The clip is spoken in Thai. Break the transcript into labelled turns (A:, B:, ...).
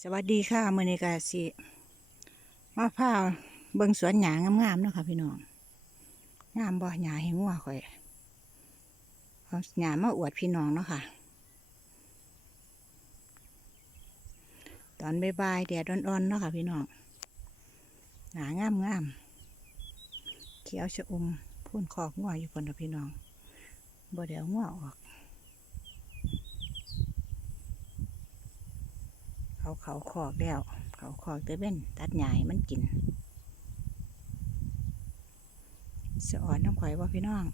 A: สวัสดีค่ะมือนี้กาสิมาพาเบิงสวนหยางงามๆเนาะค่ะพี่น้องงามบ่หยาให้งัวข่อยเอาหยามาอวดพี่น้องเนาะค่ะ ตอนบ่ายๆแดดอ่อนๆเนาะค่ะพี่น้องหยางามๆเขียวชะอมพุ่นคอกงัวอยู่คนเนาะพี่น้องบ่เดี๋ยวงัวออก เขาเขาคอกแล้ว เขาคอกเตเว่นตัดใหญ่มันกินสะอ่อนน้ำข่อยว่าพี่น้อง